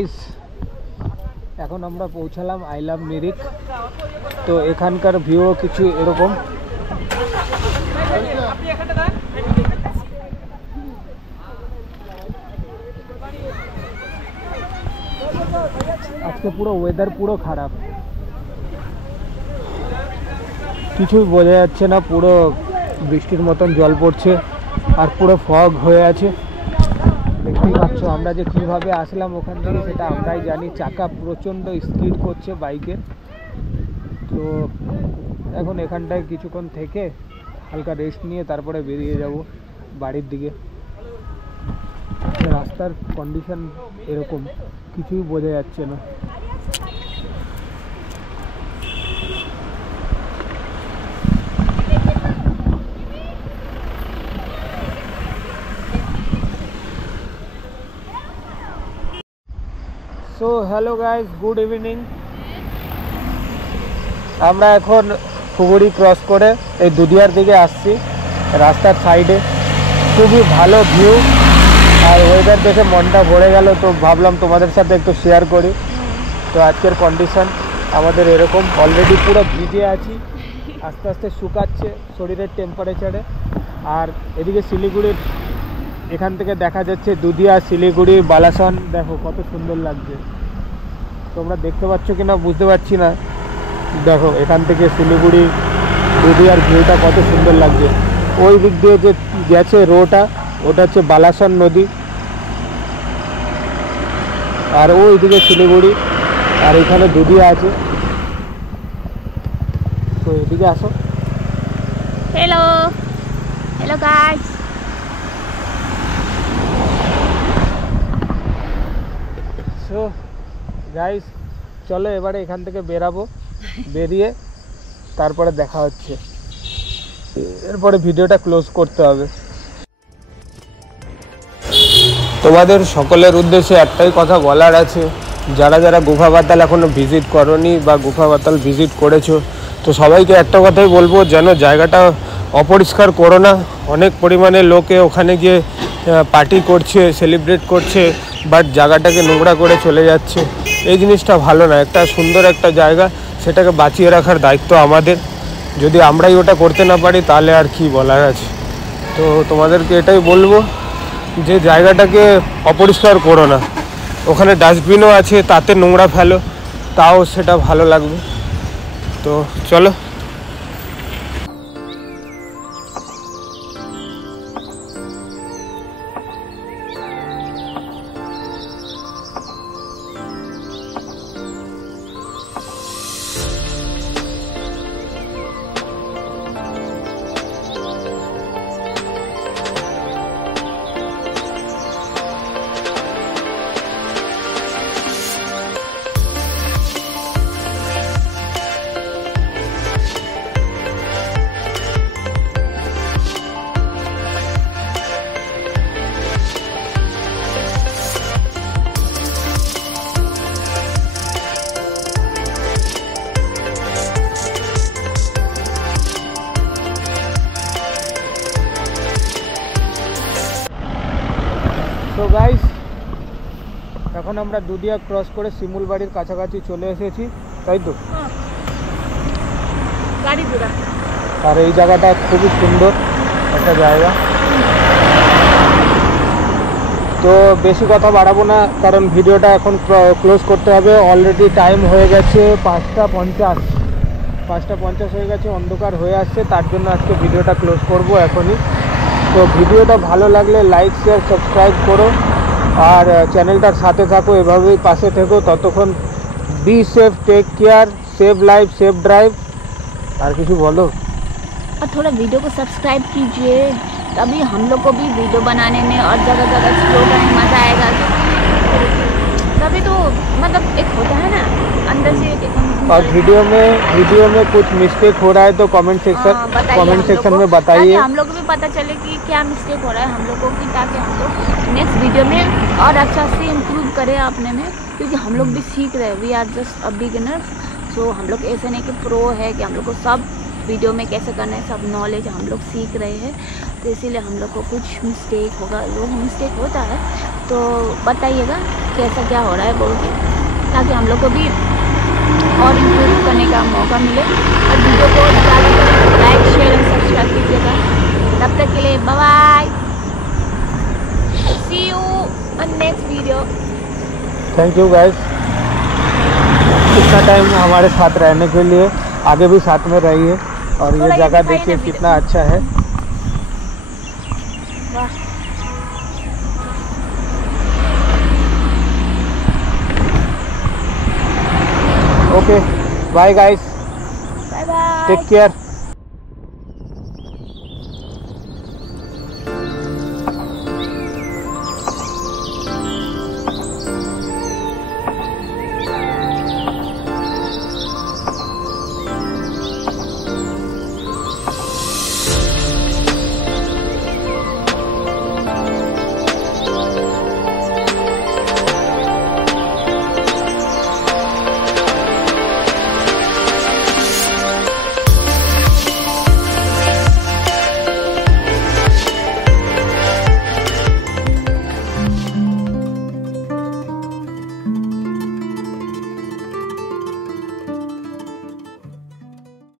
Guys এখন আমরা পৌঁছালাম আই লাভ মিরিক। তো এখানকার ভিউ কিছু এরকম। আজকে পুরো ওয়েদার পুরো খারাপ, কিছুই বোঝা যাচ্ছে না, পুরো বৃষ্টির মতন জল পড়ছে আর পুরো ফগ হয়ে আছে। দেখতেই পাচ্ছ আমরা যে কিভাবে আসলাম ওখান থেকে সেটা আমরাই জানি। চাকা প্রচণ্ড স্পিড করছে বাইকের। তো এখন এখানটায় কিছুক্ষণ থেকে হালকা রেস্ট নিয়ে তারপরে বেরিয়ে যাব বাড়ির দিকে। রাস্তার কন্ডিশন এরকম, কিছুই বোঝা যাচ্ছে না। So hello guys, good evening. আমরা এখন ফুগুড়ি ক্রস করে এই দুধিয়ার দিকে আসছি। রাস্তার সাইডে খুবই ভালো ভিউ আর ওয়েদার দেখে মনটা ভরে গেল। তো ভাবলাম তোমাদের সাথে একটু শেয়ার করি। তো আজকের কন্ডিশন আমাদের এরকম, অলরেডি পুরো ভিজে আছি, আস্তে আস্তে শুকাচ্ছে শরীরের টেম্পারেচারে। আর এদিকে শিলিগুড়ির এখান থেকে দেখা যাচ্ছে দুধিয়া, শিলিগুড়ি, বালাসন, দেখো কত সুন্দর লাগছে। তোমরা দেখতে পাচ্ছ কিনা বুঝতে পারছি না। দেখো এখান থেকে শিলিগুড়ি, দুধিয়ার ভিউটা কত সুন্দর লাগছে। ওই দিক দিয়ে যে গেছে রোটা, ওটা হচ্ছে বালাসন নদী, আর ওই দিকে শিলিগুড়ি, আর এখানে দুধিয়া আছে। তো এদিকে আসো। Hello hello guys. So guys চলো এবারে এখান থেকে বেরাবো, বেরিয়ে তারপরে দেখা হচ্ছে। এরপরে ভিডিওটা ক্লোজ করতে হবে। তোমাদের সকলের উদ্দেশ্যে একটাই কথা বলার আছে, যারা যারা গুফা পাতাল এখনও ভিজিট করোনি বা গুফা পাতাল ভিজিট করেছো, তো সবাইকে একটা কথাই বলবো, যেন জায়গাটা অপরিষ্কার করো না। অনেক পরিমাণে লোকে ওখানে গিয়ে পার্টি করছে, সেলিব্রেট করছে, বাট জায়গাটাকে নোংরা করে চলে যাচ্ছে। এই জিনিসটা ভালো না। একটা সুন্দর একটা জায়গা, সেটাকে বাঁচিয়ে রাখার দায়িত্ব আমাদের। যদি আমরাই ওটা করতে না পারি তাহলে আর কি বলার আছে। তো তোমাদেরকে এটাই বলবো যে জায়গাটাকে অপরিষ্কার করো না। ওখানে ডাস্টবিনও আছে, তাতে নোংরা ফেলো, তাও সেটা ভালো লাগবে। তো চলো। তো গাইস এখন আমরা দুধিয়া ক্রস করে শিমুল বাড়ির কাছাকাছি চলে এসেছি, তাই তো? গাড়ি দূরা। আর এই জায়গাটা খুবই সুন্দর একটা জায়গা। তো বেশি কথা বাড়াবো না, কারণ ভিডিওটা এখন ক্লোজ করতে হবে। অলরেডি টাইম হয়ে গেছে 5:50 হয়ে গেছে, অন্ধকার হয়ে আসছে, তার জন্য আজকে ভিডিওটা ক্লোজ করব এখনই। তো ভিডিওটা ভালো লাগলে লাইক, শেয়ার, সাবস্ক্রাইব করো আর চ্যানেলটার সাথে থাকো, এভাবেই পাশে থেকো। ততক্ষণ be safe, take care, save life, save drive. और कुछ बोलो। और थोड़ा वीडियो को सब्सक्राइब कीजिए, तभी हम लोग को भी वीडियो बनाने में और जगह जगह एक्सप्लोर करने में मज़ा आएगा। तभी तो मतलब एक होता है ना अंदर से एक। और वीडियो में कुछ मिस्टेक हो रहा है तो कमेंट सेक्शन में बताइए, हम लोग को भी पता चले कि क्या मिस्टेक हो रहा है हम लोगों की, ताकि हम लोग नेक्स्ट वीडियो में और अच्छा से इम्प्रूव करें अपने में। क्योंकि हम लोग भी सीख रहे हैं, we are just a beginners. So हम लोग ऐसे नहीं कि प्रो है कि हम लोग को सब वीडियो में कैसे करना है, सब नॉलेज हम लोग सीख रहे हैं। तो इसीलिए हम लोग को कुछ मिस्टेक होगा, लोग मिस्टेक होता है, तो बताइएगा कैसा क्या हो रहा है बोल के, ताकि हम लोग को भी और इम्प्रूव करने का मौका मिले। और वीडियो को ज़्यादा लाइक शेयर एंड सब्सक्राइब कीजिएगा। तब तक के लिए bye bye, see you on next video. Thank you guys, इतना टाइम हमारे साथ रहने के लिए। आगे भी साथ में रहिए। और ये जगह देखिए कितना अच्छा है। वाह, okay bye guys, bye bye, take care.